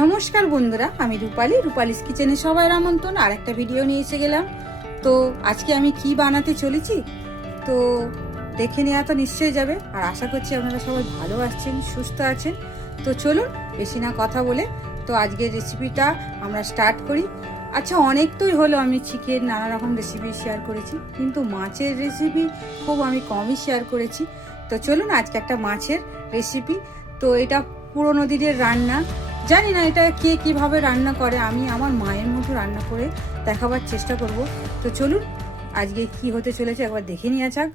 নমস্কার বন্ধুরা, আমি রূপালিস কিচেনে সবাই আমন্ত্রণ। আর একটা ভিডিও নিয়ে এসে গেলাম। তো আজকে আমি কি বানাতে চলেছি তো দেখে নেওয়া তো নিশ্চয়ই যাবে। আর আশা করছি আপনারা সবাই ভালো আছেন, সুস্থ আছেন। তো চলুন বেশি না কথা বলে তো আজকের রেসিপিটা আমরা স্টার্ট করি। আচ্ছা, অনেকটাই হলো আমি চিকেন নানা রকম রেসিপি শেয়ার করেছি, কিন্তু মাছের রেসিপি খুব আমি কমই শেয়ার করেছি। তো চলুন আজকে একটা মাছের রেসিপি। তো এটা পুরোনো দিনের রান্না, জানি না এটা কে কিভাবে রান্না করে, আমি আমার মায়ের মতো রান্না করে দেখাবার চেষ্টা করব। তো চলুন আজকে কি হতে চলেছে একবার দেখে নিয়ে যাক।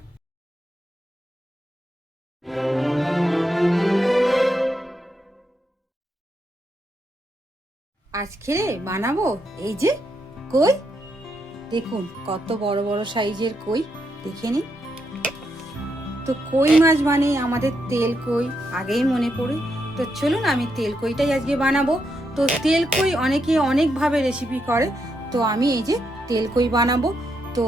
আজকে বানাবো এই যে কই, দেখুন কত বড় বড় সাইজের কই, দেখে নিন। তো কই মাছ মানে আমাদের তেল কই আগেই মনে পড়ে। তো চলুন আমি তেল কইটাই আজকে বানাবো। তো তেল কই অনেকে অনেকভাবে রেসিপি করে, তো আমি এই যে তেল কই বানাবো। তো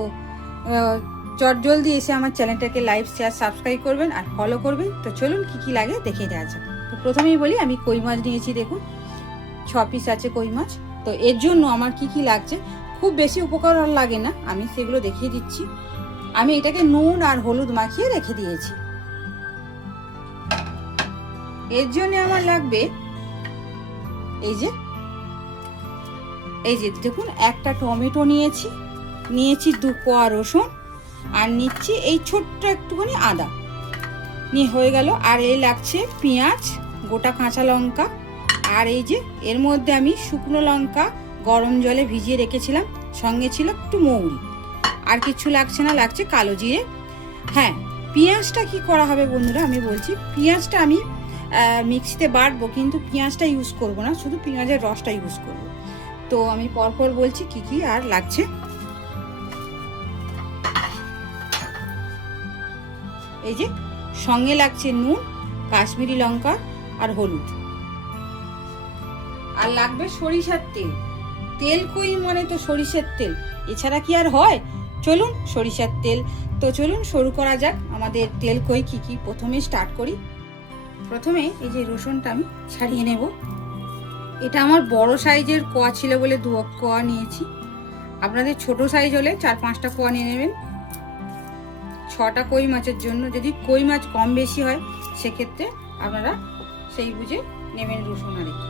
জলদি এসে আমার চ্যানেলটাকে লাইক শেয়ার সাবস্ক্রাইব করবেন আর ফলো করবেন। তো চলুন কি কি লাগে দেখে দেওয়া যাক। তো প্রথমেই বলি আমি কই মাছ নিয়েছি, দেখুন 6 পিস আছে কই মাছ। তো এর জন্য আমার কি কি লাগছে, খুব বেশি উপকরণ লাগে না, আমি সেগুলো দেখিয়ে দিচ্ছি। আমি এটাকে নুন আর হলুদ মাখিয়ে রেখে দিয়েছি। এর জন্য আমার লাগবে এই যে দেখুন একটা টমেটো নিয়েছি, 2 কোয়া রসুন, আর নিচ্ছি এই ছোট্ট একটুখানি আদা নিয়ে হয়ে গেল। আর এই লাগছে পেঁয়াজ, গোটা কাঁচা লঙ্কা, আর এই যে এর মধ্যে আমি শুকনো লঙ্কা গরম জলে ভিজিয়ে রেখেছিলাম, সঙ্গে ছিল একটু মৌরি। আর কিছু লাগছে না, লাগছে কালো জিরে। হ্যাঁ, পেঁয়াজটা কি করা হবে বন্ধুরা আমি বলছি। পেঁয়াজটা আমি মিক্সিতে বাটবো, কিন্তু পেঁয়াজটা ইউজ করব না, শুধু পেঁয়াজের রসটা ইউজ করব। তো আমি পরপর বলছি কি কি আর লাগছে। এই যে সঙ্গে লাগছে নুন, কাশ্মীরি লঙ্কা আর হলুদ, আর লাগবে সরিষার তেল। তেল কই মানে তো সরিষার তেল, এছাড়া কি আর হয়। চলুন সরিষার তেল। তো চলুন শুরু করা যাক আমাদের তেল কই কি কি। প্রথমে স্টার্ট করি। প্রথমে এই যে রসুনটা আমি ছাড়িয়ে নেব। এটা আমার বড় সাইজের কোয়া ছিল বলে 2 কোয়া নিয়েছি, আপনাদের ছোট সাইজ হলে 4-5টা কোয়া নিয়ে নেবেন। 6টা কই মাছের জন্য। যদি কই মাছ কম বেশি হয় সেক্ষেত্রে আপনারা সেই বুঝে নেবেন রসুন। আর একটু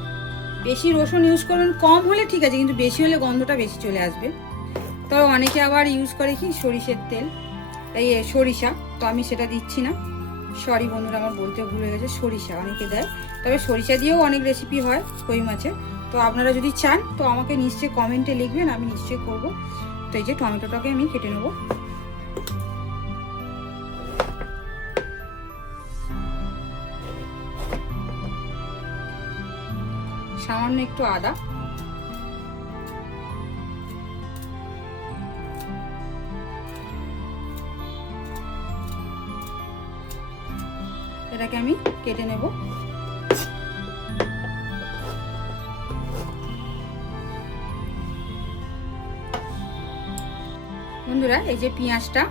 বেশি রসুন ইউজ করবেন, কম হলে ঠিক আছে, কিন্তু বেশি হলে গন্ধটা বেশি চলে আসবে। তো অনেকে আবার ইউজ করে কি সরিষার তেল, এই সরিষা, তো আমি সেটা দিচ্ছি না। সরি বন্ধুরা, আমার বলতে ভুলে গেছে, সরিষা অনেকে দেয়, তবে সরিষা দিয়েও অনেক রেসিপি হয় কই মাছের। তো আপনারা যদি চান তো আমাকে নিশ্চয়ই কমেন্টে লিখবেন, আমি নিশ্চয়ই করব। তো এই যে টমেটোটাকে আমি কেটে নেব। সামান্য একটু আদা, এটাকে আমি কেটে নেব। বন্ধুরা এই যে পেঁয়াজটা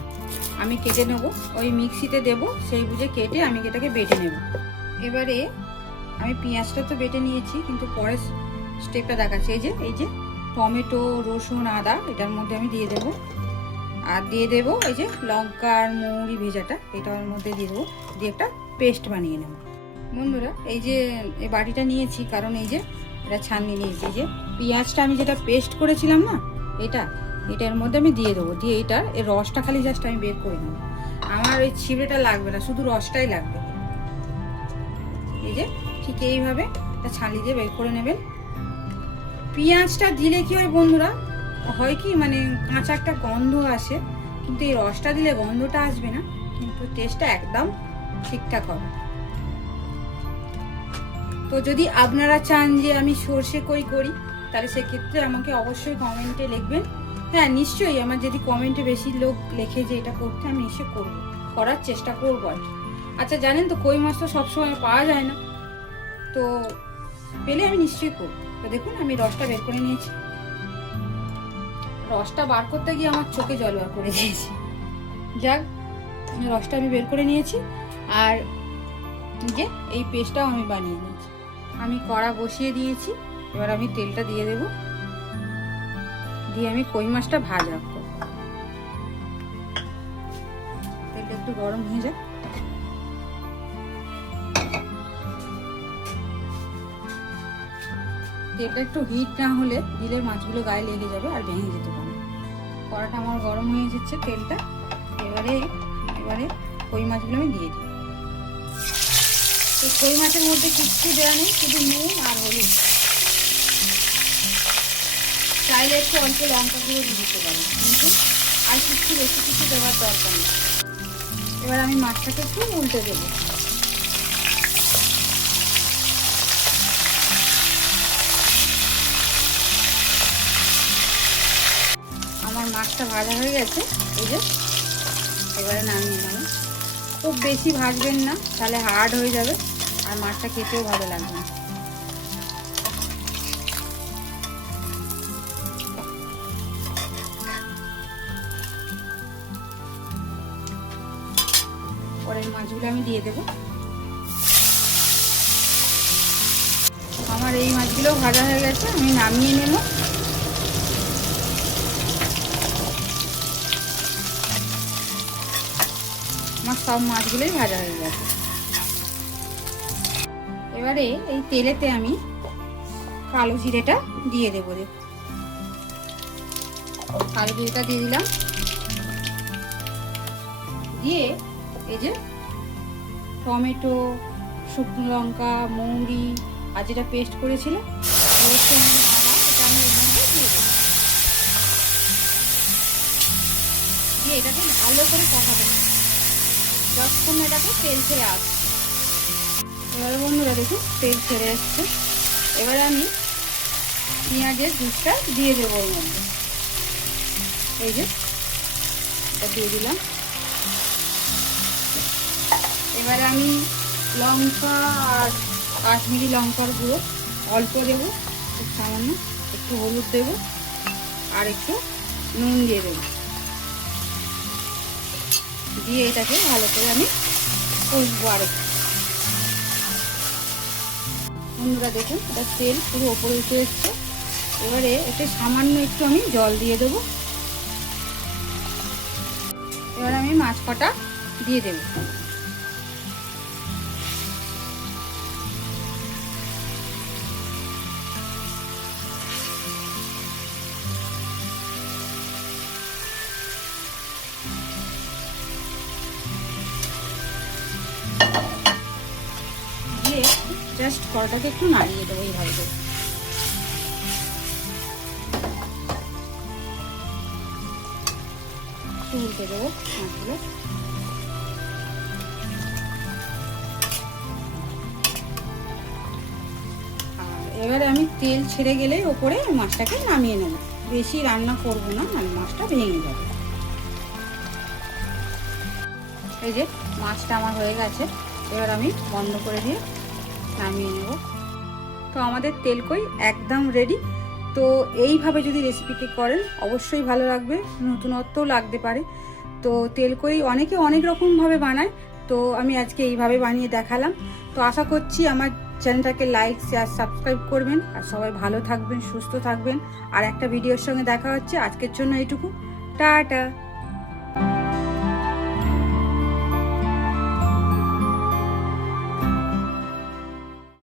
আমি কেটে নেব, ওই মিক্সিতে দেব, সেই বুঝে কেটে আমি এটাকে বেটে নেব। এবারে আমি পেঁয়াজটা তো বেটে নিয়েছি, কিন্তু পরের স্টেপটা দেখাচ্ছি। এই যে টমেটো, রসুন, আদা এটার মধ্যে আমি দিয়ে দেব। আর দিয়ে দেব এই যে লঙ্কা আর মৌরি ভেজাটা, এটার মধ্যে দিয়ে দেবো, দিয়ে একটা পেস্ট বানিয়ে নেব। বন্ধুরা এই যে এই বাটিটা নিয়েছি, কারণ এই যে এটা ছাননি নিয়েছি। যে পেঁয়াজটা আমি যেটা পেস্ট করেছিলাম না, এটার মধ্যে আমি দিয়ে দেবো। দিয়ে এটার এই রসটা খালি জাস্ট আমি বের করে নেব। আমার ওই ছিবড়েটা লাগবে না, শুধু রসটাই লাগবে। এই যে ঠিক এইভাবে এটা ছালি দিয়ে বের করে নেবেন। পেঁয়াজটা দিলে কি হয় বন্ধুরা, হয় কি মানে কাঁচা একটা গন্ধ আসে, কিন্তু এই রসটা দিলে গন্ধটা আসবে না, কিন্তু টেস্টটা একদম ঠিকঠাক হবে। তো যদি আপনারা চান যে আমি সর্ষে কই করি, তাহলে সেক্ষেত্রে আমাকে অবশ্যই কমেন্টে লিখবেন। হ্যাঁ নিশ্চয়ই, আমার যদি কমেন্টে বেশি লোক লেখে যে এটা করতে, আমি নিশ্চয়ই করবো, করার চেষ্টা করবো আর কি। আচ্ছা জানেন তো কই মাছ তো সবসময় পাওয়া যায় না, তো পেলে আমি নিশ্চয়ই করবো। তো দেখুন আমি রসটা বের করে নিয়েছি। রসটা বার করতে গিয়ে আমার চোখে জল বার করে দিয়েছি। যাক, রসটা আমি বের করে নিয়েছি। আর যে এই পেস্টটাও আমি বানিয়ে নিয়েছি। আমি কড়া বসিয়ে দিয়েছি, এবার আমি তেলটা দিয়ে দেব, দিয়ে আমি কই মাছটা ভাজা করব। তেলটা একটু গরম হয়ে যাক। তেলটা একটু হিট না হলে দিলে মাছগুলো গায়ে লেগে যাবে আর ভেঙে যেতে পারে। কড়াটা আমার গরম হয়ে যাচ্ছে তেলটা, এবারে কই মাছগুলো আমি দিয়ে দিই। এই কই মাছের মধ্যে কিচ্ছু দেওয়া নেই, শুধু নুন আর হলুদ। চাইলে একটু অল্প লঙ্কা গুঁড়ো দিয়ে দিতে পারেন, কিন্তু আর কিছু বেশি কিছু দেওয়ার দরকার নেই। এবার আমি মাছটাকে একটু উল্টে দেবো। আমার মাছটা ভাজা হয়ে গেছে, এই যে এবারে নামিয়ে নেব। খুব বেশি ভাজবেন না, তাহলে হার্ড হয়ে যাবে আর মাছটা খেতেও ভালো লাগবে না। পরের মাছগুলো আমি দিয়ে দেব। আমার এই মাছগুলো ভাজা হয়ে গেছে, আমি নামিয়ে নেব। আমার সব মাছগুলোই ভাজা হয়ে গেছে। এবারে এই তেলেতে আমি কালো জিরেটা দিয়ে দেবো। কালো জিরেটা দিয়ে দিলাম, দিয়ে এই যে টমেটো, শুকনো লঙ্কা, মৌরি আর যেটা পেস্ট করেছিলাম আদা, এটা আমি এর মধ্যে দিয়ে দেবো। দিয়ে এটাকে ভালো করে কষাতে হবে যতক্ষণ এটাকে তেল ছেড়ে আসছে। এবারে বন্ধুরা দেখুন তেল ছেড়ে এসছে। এবারে আমি পেঁয়াজের জুসটা দিয়ে দেবো ওর মধ্যে। এই যে এটা দিয়ে দিলাম। এবারে আমি লঙ্কা আর কাশ্মীরি লঙ্কার গুঁড়ো অল্প দেবো, খুব সামান্য, একটু হলুদ দেবো আর একটু নুন দিয়ে দেবো। দিয়ে এটাকে ভালো করে আমি কষবো আর একটু। বন্ধুরা দেখুন এটা তেল পুরো ওপরে উঠে এসছে। এবারে এতে সামান্য একটু আমি জল দিয়ে দেবো। এবার আমি মাছ কটা দিয়ে দেবো। দিয়ে জাস্ট কড়াটাকে একটু নাড়িয়ে দেবো এইভাবে করে। একটু উল্টে দেবো মাছগুলো। আর এবারে আমি তেল ছেড়ে গেলে ওপরে মাছটাকে নামিয়ে নেব। বেশি রান্না করব না, মানে মাছটা ভেঙে যাবে। এই যে মাছটা আমার হয়ে গেছে, এবার আমি বন্ধ করে দিয়ে নামিয়ে নেব। তো আমাদের তেলকই একদম রেডি। তো এইভাবে যদি রেসিপিটি করেন অবশ্যই ভালো লাগবে, নতুনত্বও লাগতে পারে। তো তেলকই অনেকে অনেক রকমভাবে বানায়, তো আমি আজকে এইভাবে বানিয়ে দেখালাম। তো আশা করছি আমার চ্যানেলটাকে লাইক, শেয়ার, সাবস্ক্রাইব করবেন। আর সবাই ভালো থাকবেন, সুস্থ থাকবেন। আর একটা ভিডিওর সঙ্গে দেখা হচ্ছে। আজকের জন্য এইটুকু, টাটা।